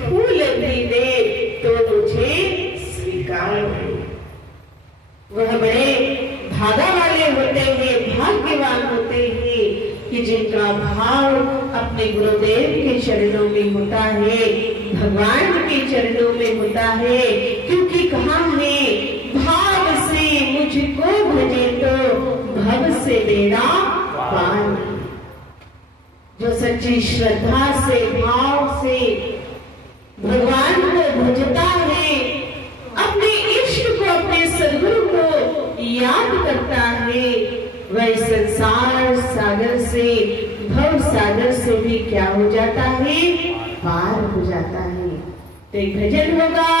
फूल भी दे तो मुझे स्वीकार हो। वह बड़े भागा वाले होते हैं, भाग्यवान होते हैं कि जिनका भाव अपने गुरुदेव के चरणों में होता है, भगवान के चरणों में होता है। क्योंकि कहा है, भाव से मुझको भजे तो भव से बेड़ा पार। जो सच्ची श्रद्धा से, भाव से भगवान को भजता है, अपने इष्ट को, अपने सदगुरु को याद करता है, वह संसार सागर से, भव सागर से भी क्या हो जाता है, पार हो जाता है। तो एक भजन होगा,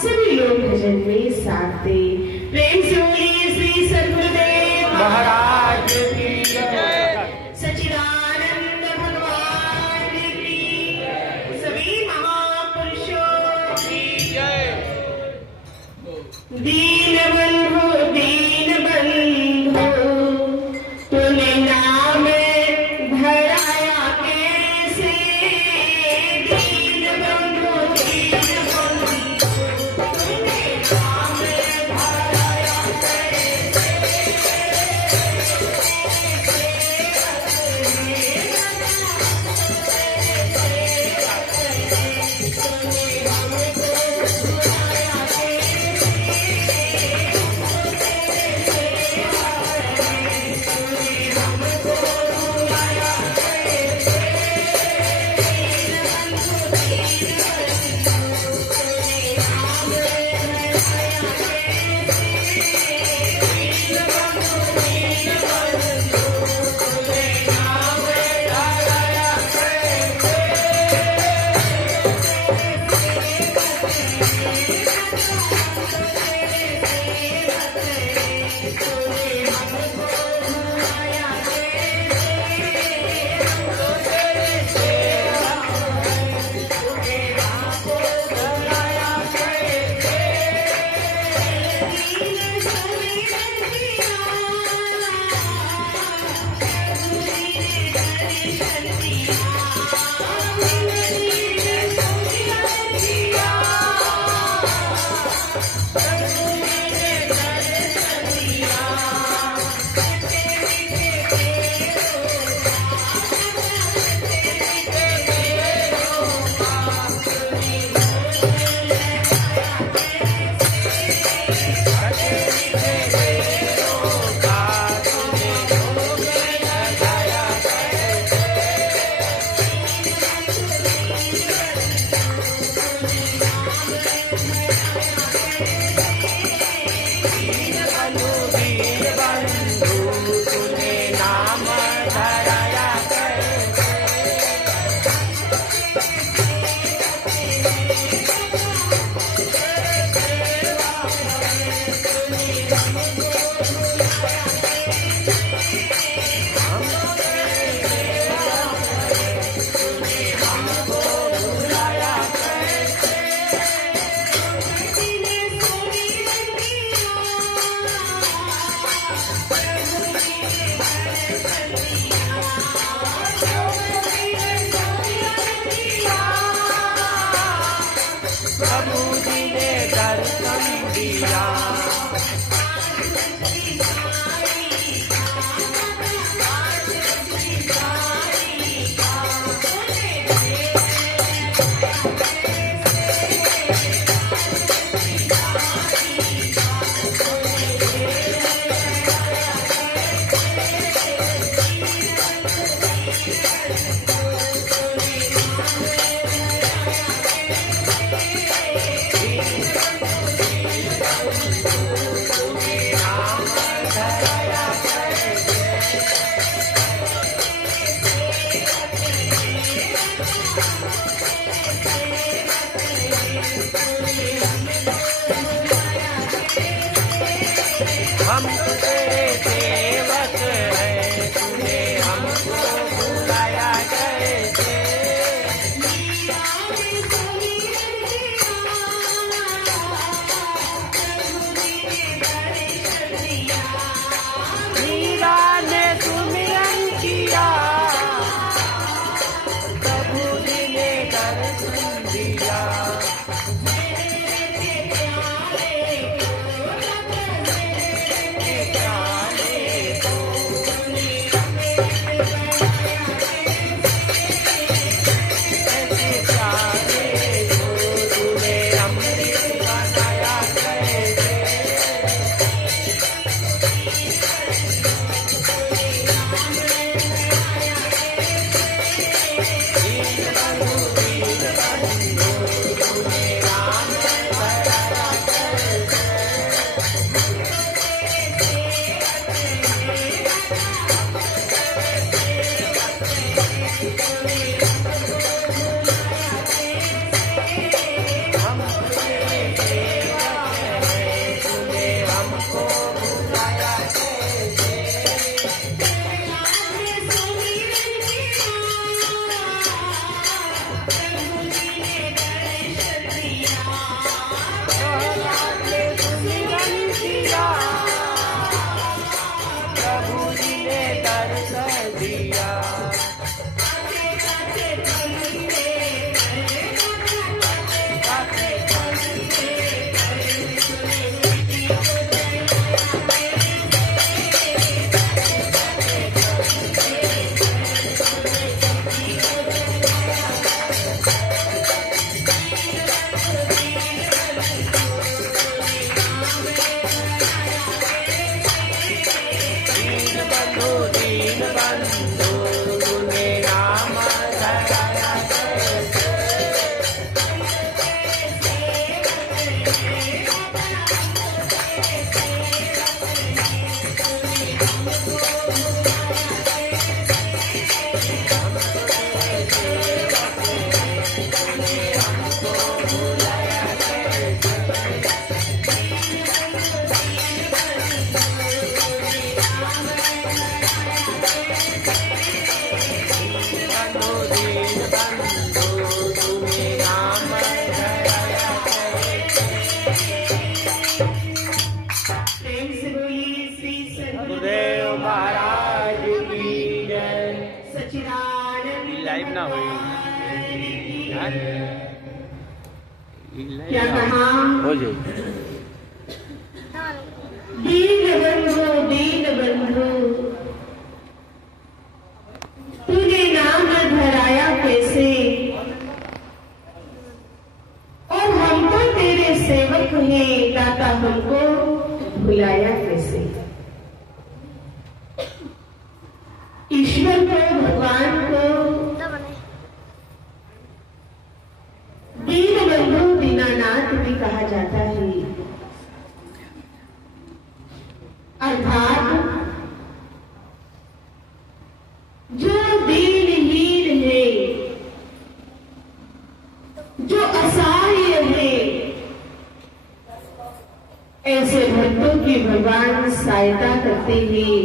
सभी लोग भजन में साथ दे। प्रेम से बोलिए श्री सद्गुरुदेव महाराज की जय। सच्चिदानंद भगवान की, सभी महापुरुषों की जय। दीन बंधु दीन बंधु तूने नाम धराया कैसे, दीन बंधु तूने नाम धराया हम तेरे सेवक हैं, तूने हमको बुलाया कैसे। मीरा ने सुमिरन किया, प्रभु जी ने दर्शन दिया। लाइव ना हुई क्या कहा? हो जाए। दीन बंधु तुझे नाम धराया कैसे, और हम तो तेरे सेवक हैं, दाता हमको भुलाया कैसे। ईश्वर को, भगवान को दीन बंधु दीनानाथ भी कहा जाता है। अर्थात जो दीनहीन है, जो असहाय है, ऐसे भक्तों की भगवान सहायता करते हैं,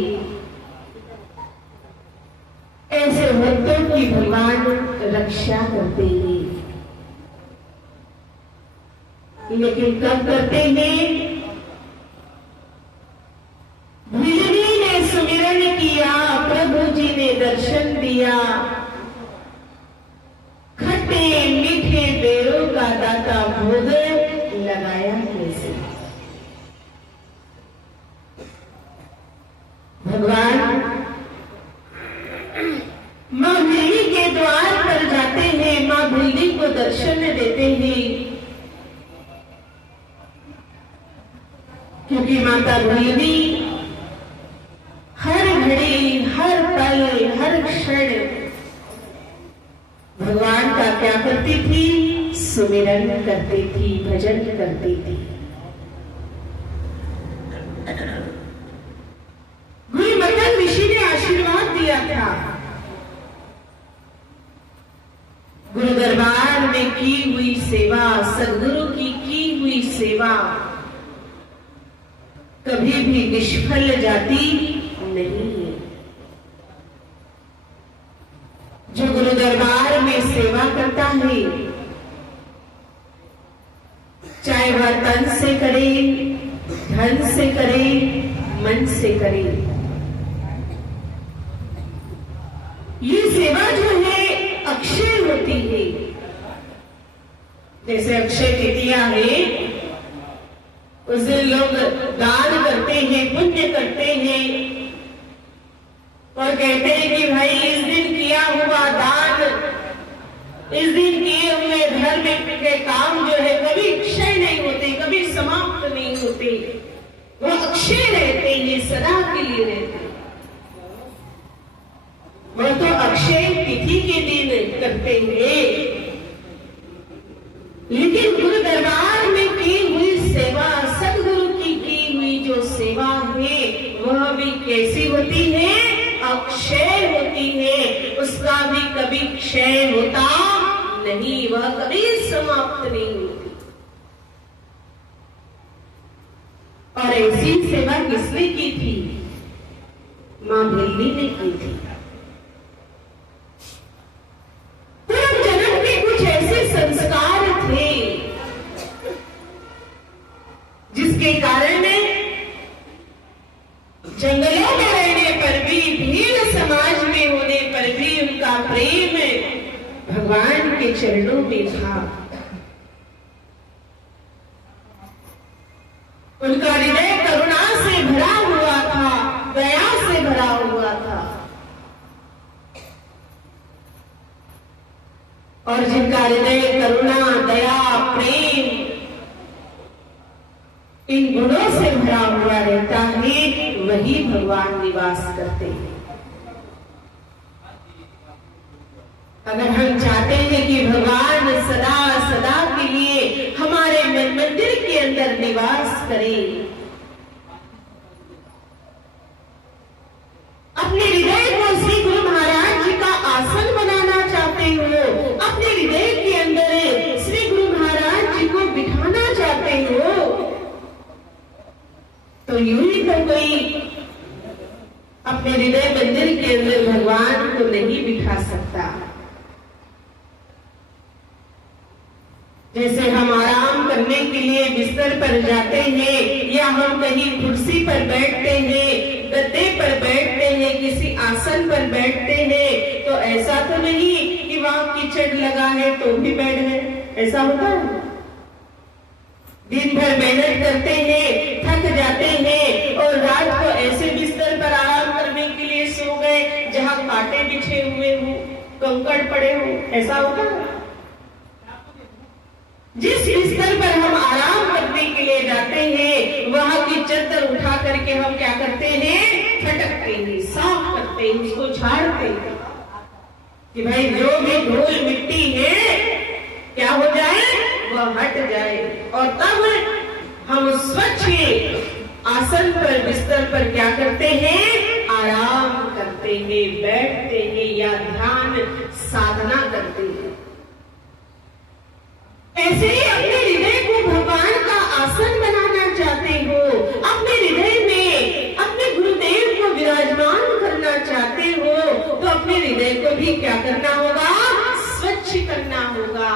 ऐसे भक्तों की भगवान रक्षा करते हैं। लेकिन कब करते हैं? भिलनी ने सुमिरन किया, प्रभु जी ने दर्शन दिया, खट्टे मीठे बेरों का दाता भोग लगाया कैसे। भगवान मां भिल्ली के द्वार पर जाते हैं, मां भिल्ली को दर्शन देते हैं, क्योंकि माता भिल्ली हर घड़ी, हर पल, हर क्षण भगवान का क्या करती थी? सुमिरन करती थी, भजन करती थी। गुरु मंडल ऋषि ने आशीर्वाद दिया था, गुरु दरबार में की हुई सेवा, सदगुरु की हुई सेवा कभी भी भी निष्फल जाती नहीं है। जो गुरु दरबार में सेवा करता है, चाहे वह तन से करे, धन से करे, मन से करे, ये सेवा जो है अक्षय होती है। जैसे अक्षय तृतीया है, उस दिन लोग दान करते हैं, पुण्य करते हैं और कहते हैं कि भाई इस दिन किया हुआ दान, इस दिन किए हुए धर्म के काम जो है कभी क्षय नहीं होते, कभी समाप्त नहीं होते, वो अक्षय रहते हैं, सदा के लिए रहते हैं। वो तो अक्षय तिथि के दिन करते हैं, लेकिन गुरु दरबार में की हुई सेवा, सदगुरु की हुई जो सेवा है, वह भी कैसी होती है? अक्षय होती है। उसका भी कभी क्षय होता नहीं, वह कभी समाप्त नहीं होती। और ऐसी सेवा किसने की थी? मां भेली ने की थी। पूर्व जन्म के कुछ ऐसे संस्कार थे जिसके कारण जंगलों में रहने पर भी, भीड़ समाज में होने पर भी उनका प्रेम भगवान के चरणों में था। उनका हृदय करुणा से भरा हुआ था, दया से भरा हुआ था। और जिनका हृदय करुणा, दया, प्रेम इन गुणों से भरा हुआ रहता है, वही भगवान निवास करते हैं। अगर हम चाहते हैं कि भगवान सदा सदा के लिए हमारे मंदिर के अंदर निवास करें, अपने हृदय को श्री गुरु महाराज जी का आसन बनाना चाहते हो, अपने हृदय के अंदर श्री गुरु महाराज जी को बिठाना चाहते हो, तो यूं ही तो कोई अपने हृदय मंदिर के अंदर भगवान को नहीं बिठा सकता। जैसे हम आराम करने के लिए बिस्तर पर जाते हैं, या हम कहीं कुर्सी पर बैठते हैं, गद्दे पर बैठते हैं, किसी आसन पर बैठते हैं, तो ऐसा तो नहीं कि वहां कीचड़ लगा है तो भी बैठ गए, ऐसा होता है? दिन भर मेहनत करते हैं, थक जाते हैं और रात को ऐसे बिस्तर पर आराम करने के लिए सो गए जहां कांटे बिछे हुए हो, कंकड़ पड़े हो, ऐसा होता है? जिस बिस्तर पर हम आराम करने के लिए जाते हैं, वहां की चादर उठा करके हम क्या करते हैं? फटकते हैं, साफ करते हैं, उसको झाड़ते हैं कि भाई जो भी धूल मिट्टी है क्या हो जाए, वह हट जाए। और तब हम स्वच्छ आसन पर, बिस्तर पर क्या करते हैं? आराम करते हैं, बैठते हैं या ध्यान साधना करते हैं। ऐसे ही अपने हृदय को भगवान का आसन बनाना चाहते हो, अपने हृदय में अपने गुरुदेव को विराजमान करना चाहते हो, तो अपने हृदय को भी क्या करना होगा? स्वच्छ करना होगा।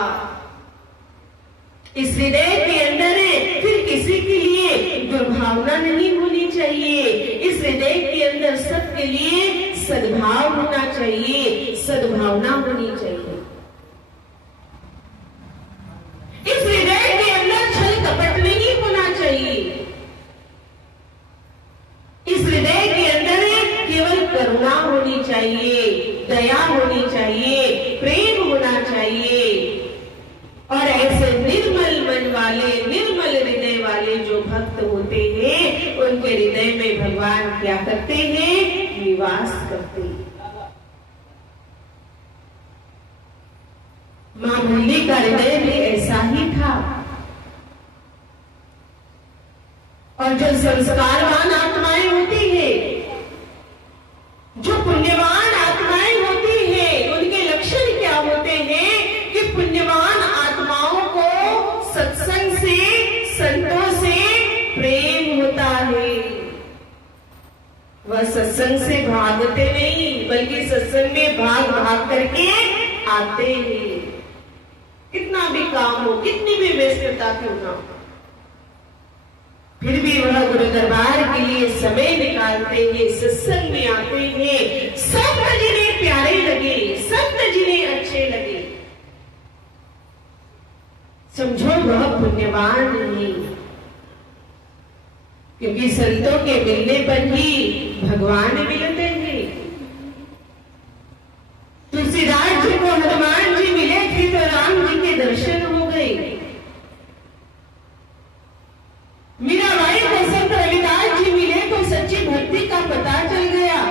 इस हृदय के अंदर फिर किसी के लिए दुर्भावना नहीं होनी चाहिए। इस हृदय के अंदर सबके लिए सद्भाव होना चाहिए, सद्भावना होनी चाहिए। इस हृदय के अंदर छल कपट नहीं होना चाहिए। इस हृदय के अंदर केवल करुणा होनी चाहिए, दया होनी चाहिए, प्रेम होना चाहिए। और ऐसे निर्मल मन वाले, निर्मल हृदय वाले जो भक्त होते हैं, उनके हृदय में भगवान क्या करते हैं? निवास करते हैं। मां भल्ली का हृदय भी ऐसा ही था। और जो संस्कारवान आत्माएं होती है, जो पुण्यवान आत्माएं होती है, उनके लक्षण क्या होते हैं? कि पुण्यवान आत्माओं को सत्संग से, संतों से प्रेम होता है। वह सत्संग से भागते नहीं, बल्कि सत्संग में भाग भाग करके आते हैं। कितना भी काम हो, कितनी भी व्यस्तता क्यों ना हो, फिर भी वह गुरु दरबार के लिए समय निकालते हैं, सत्संग में आते हैं। संत जिन्हें प्यारे लगे, संत जिन्हें अच्छे लगे, समझो वह पुण्यवान नहीं, क्योंकि संतों के मिलने पर ही भगवान मिलते हैं। तुलसीदास जी को हनुमान जी मिले थे तो राम जी के दर्शन हो गए। मीराबाई को संत रविदास जी मिले तो सच्ची भक्ति का पता चल गया।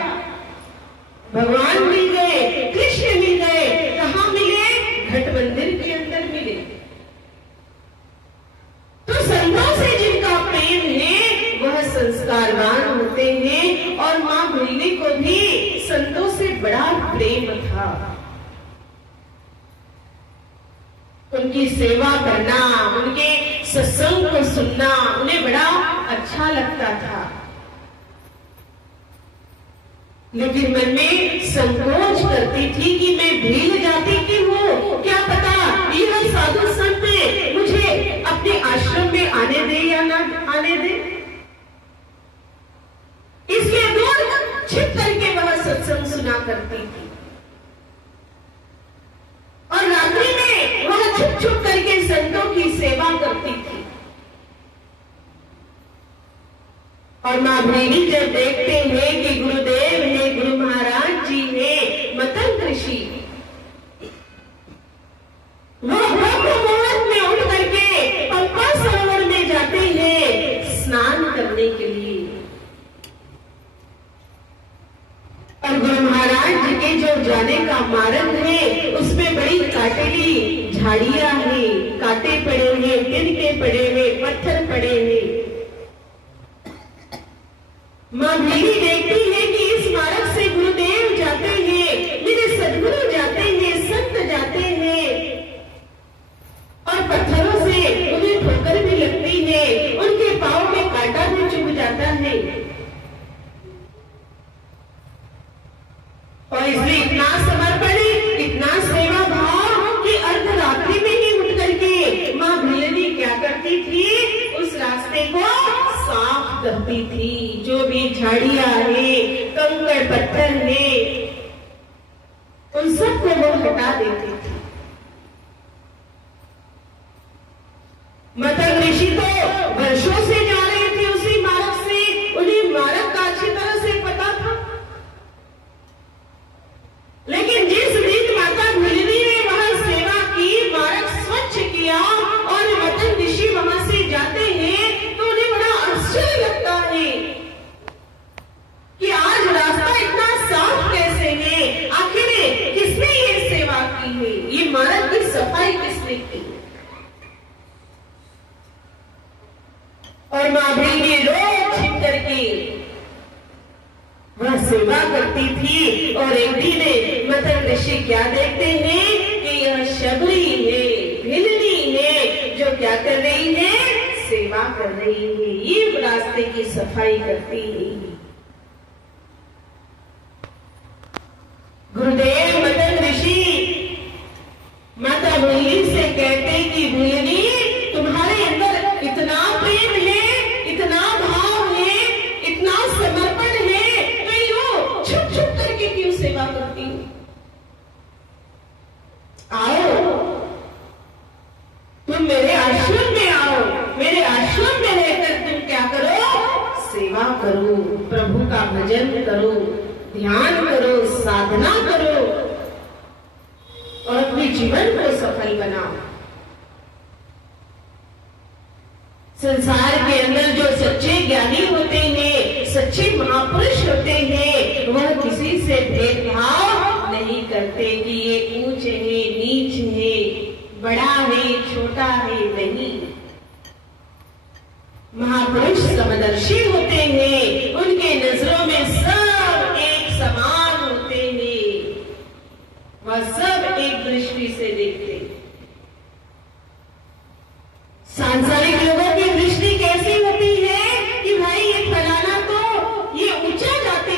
भगवान मिल गए, कृष्ण मिल गए। कहाँ मिले? घट मंदिर के अंदर मिले। तो संतों से जिनका प्रेम है वह संस्कारवान होते हैं, और मां भैली को भी संतों से बड़ा प्रेम था। उनकी सेवा करना, उनके सत्संग को सुनना उन्हें बड़ा अच्छा लगता था, लेकिन मन में संकोच करती थी कि मैं भूल जाती कि हूँ, क्या पता यह साधु संत मुझे अपने आश्रम में आने दे या ना आने दे। इसलिए दूर छिप करके वह सत्संग सुना करती थी, और रात्रि में वह छुप छुप करके संतों की सेवा करती थी। और मां भैरी जब देखते हैं कि गुरुदेव है, गुरु महाराज जी है, मतंग ऋषि, वह ब्रह्म मुहूर्त में उठ करके पंपा सरोवर में जाते हैं स्नान करने के लिए। और गुरु महाराज जी के जो जाने का मार्ग है उसमें बड़ी काटेली झाड़ियां हैं, कांटे पड़े हैं, तिनके पड़े हैं, पत्थर पड़े हैं। मां भीरी देखती है कि इस मार्ग से गुरुदेव जाते हैं, मेरे सदगुरु जाते हैं, संत जाते हैं, और पत्थरों से उन्हें ठोकर भी लगती है, उनके पांव में कांटा भी चुभ जाता है। और इसलिए इतना समर्पण, इतना सेवा भाव कि अर्धरात्रि में ही उठ करके मां भैली क्या करती थी? उस रास्ते को साफ करती थी। जो भी झाड़ियां है, कंकड़ पत्थर है, उन सबको वो हटा देती थी। मतंग ऋषि तो वर्षों से जा रहे थे उसी मार्ग से, उन्हें मार्ग का अच्छी तरह से पता था, लेकिन जिस दिन माता भैली ने वहां सेवा की, मार्ग स्वच्छ किया, और मतंग ऋषि वहां से जाते हैं तो उन्हें बड़ा आश्चर्य लगता है कि आज रास्ता इतना साफ कैसे है, आखिर किसने ये सेवा की है, ये मार्ग की सफाई किसने की। और मां भैली रोज छिप करके वह सेवा करती थी। और एक दिन मतंग ऋषि क्या देखते हैं कि यह शबरी है, भिलनी है, जो क्या कर रही है? सेवा कर रही है, ये रास्ते की सफाई करती है। गुरुदेव मतंग ऋषि माता भैली से कहते कि भैली, तुम्हारे अंदर इतना प्रेम है, इतना भाव है, इतना समर्पण है, तो यूं छुप छुप करके क्यों सेवा करती हूँ? आओ, तुम मेरे आश्रम में आओ, मेरे आश्रम में रहकर तुम क्या करो? सेवा करो, प्रभु का भजन करो, ध्यान करो, साधना करो, और अपने जीवन को सफल बनाओ। संसार के अंदर जो सच्चे ज्ञानी होते हैं, सच्चे महापुरुष होते हैं, वह किसी से भेदभाव नहीं करते कि ये ऊंच है, नीच है, बड़ा है, छोटा है, नहीं। महापुरुष समदर्शी होते हैं, उनके नजरों में सब एक समान होते हैं, वह सब एक दृष्टि से देखते हैं। सांसारिक लोगों की दृष्टि कैसी होती है कि भाई ये फलाना तो ये ऊंचा जाति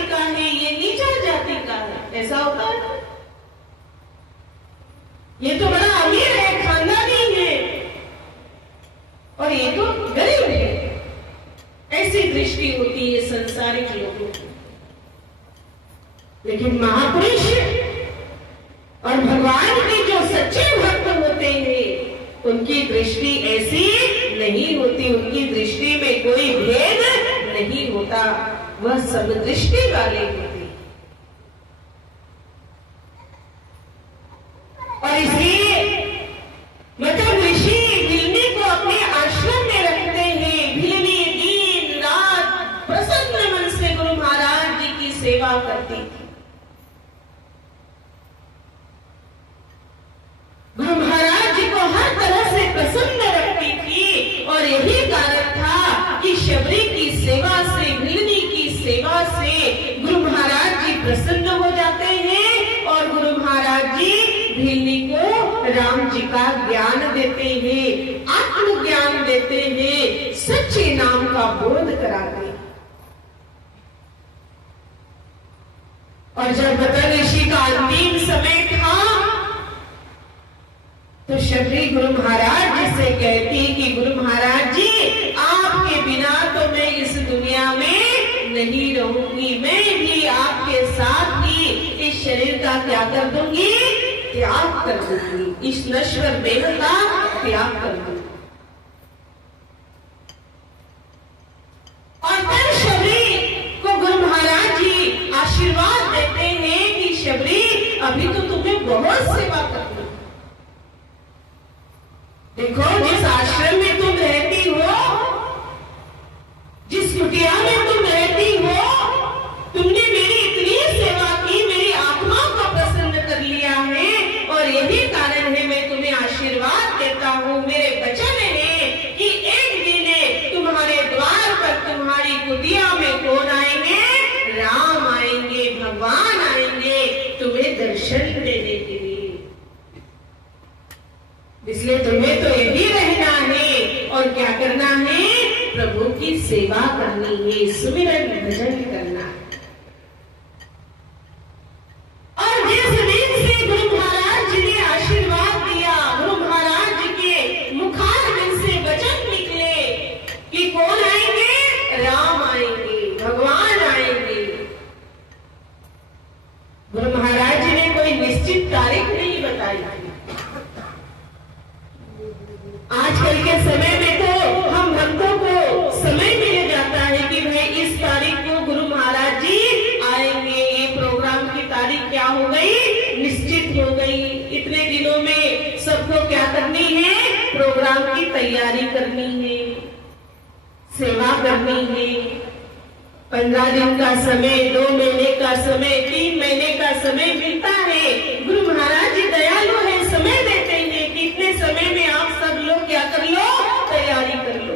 लेकिन महापुरुष और भगवान के जो सच्चे भक्त होते हैं उनकी दृष्टि ऐसी नहीं होती, उनकी दृष्टि में कोई भेद नहीं होता, वह समदृष्टि वाले होते। और इसलिए मतलब ऋषि भिलनी को अपने आश्रम में रखते हैं। भिलनी दिन रात प्रसन्न मन से गुरु महाराज जी की सेवा करती थी। गुरु महाराज जी को हर तरह से प्रसन्न रखती थी और यही कारण था कि शबरी की सेवा से, भिलनी की सेवा से गुरु महाराज जी प्रसन्न हो जाते हैं और गुरु महाराज जी भिलनी को राम जी का ज्ञान देते हैं, आत्मज्ञान देते हैं, सच्चे नाम का बोध कराते हैं। और जब बतन ऋषि का अंतिम समय था तो शबरी गुरु महाराज जी से कहती कि गुरु महाराज जी, आपके बिना तो मैं इस दुनिया में नहीं रहूंगी, मैं भी आपके साथ ही इस शरीर का क्या कर दूंगी, त्याग कर दूंगी, इस नश्वर देह का त्याग कर दूंगी। और फिर शबरी को गुरु महाराज जी आशीर्वाद देते हैं कि शबरी, अभी तो तुम्हें बहुत सेवा करनी। देखो, जिस आश्रम में तुम रहती हो, जिस कुटिया में तुम रहती हो, तुमने मेरी इतनी सेवा की, मेरी आत्मा को प्रसन्न कर लिया है और यही कारण है मैं तुम्हें आशीर्वाद देता हूँ। मेरे वचन है कि एक दिन तुम्हारे द्वार पर, तुम्हारी कुटिया में कौन आएंगे? राम आएंगे, भगवान आएंगे तुम्हें दर्शन देने के लिए। इसलिए तुम्हें तो यही रहना है और क्या करना है? प्रभु की सेवा करनी है, सुमिरन भजन करना है। और जिस दिन से गुरु महाराज जी ने आशीर्वाद दिया, गुरु महाराज जी के मुखारविंद से वचन निकले कि कौन आएंगे? राम आएंगे, भगवान आएंगे। गुरु महाराज जी ने कोई निश्चित तारीख नहीं बताई थी। आजकल के समय में तो हम भक्तों को समय मिल जाता है कि भाई इस तारीख को गुरु महाराज जी आएंगे, ये प्रोग्राम की तारीख क्या हो गई? निश्चित हो गई। इतने दिनों में सबको क्या करनी है? प्रोग्राम की तैयारी करनी है, सेवा करनी है। 15 दिन का समय, 2 महीने का समय, 3 महीने का समय मिलता है। गुरु महाराज जी दयालु है, समय देते हैं कि इतने समय में आप सब लोग क्या कर लो? तैयारी कर लो।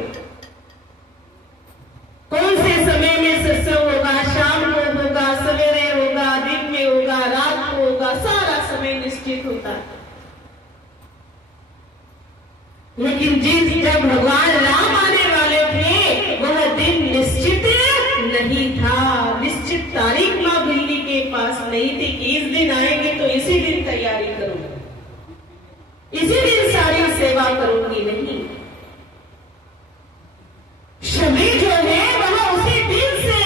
कौन से समय में सत्संग होगा? शाम को होगा, सवेरे होगा, दिन में होगा, रात को होगा, सारा समय निश्चित होता है। लेकिन जब भगवान राम आने वाले थे वह दिन निश्चित नहीं था, निश्चित तारीख मां भिलनी के पास नहीं थी कि इस दिन आएंगे तो इसी दिन तैयारी करूंगी, इसी दिन सारी सेवा करूंगी। नहीं, शबरी जो है वह उसी दिन से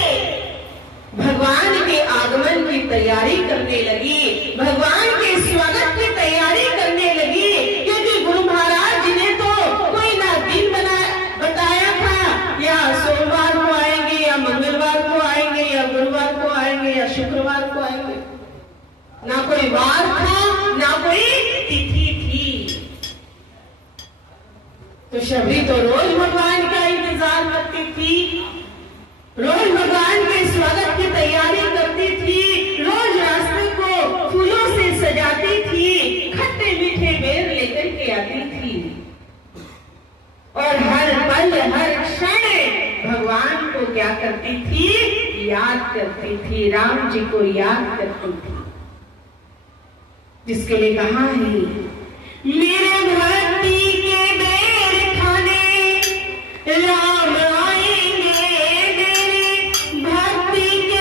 भगवान के आगमन की तैयारी करने लगी, भगवान के स्वागत की तैयारी करने लगी। क्योंकि गुरु महाराज जी ने तो कोई ना दिन बताया था, या सोमवार को आएंगे, या मंगलवार को आएंगे, या गुरुवार को आएंगे, या शुक्रवार को आएंगे। ना कोई वार था, ना कोई तिथि थी। तो शबरी तो रोज भगवान का इंतजार करती थी, रोज भगवान के स्वागत की तैयारी करती थी, रोज रास्ते को फूलों से सजाती थी, खट्टे मीठे बेर लेकर के आती थी और हर पल हर क्षण भगवान को क्या करती थी? याद करती थी, राम जी को याद करती थी। जिसके लिए कहा है, मेरे घर